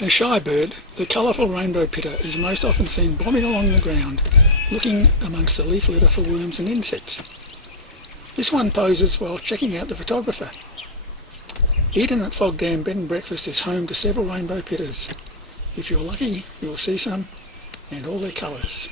A shy bird, the colourful rainbow pitter is most often seen bobbing along the ground, looking amongst the leaf litter for worms and insects. This one poses while checking out the photographer. Eden at Fog Dam Bed and Breakfast is home to several rainbow pitters. If you're lucky, you'll see some, and all their colours.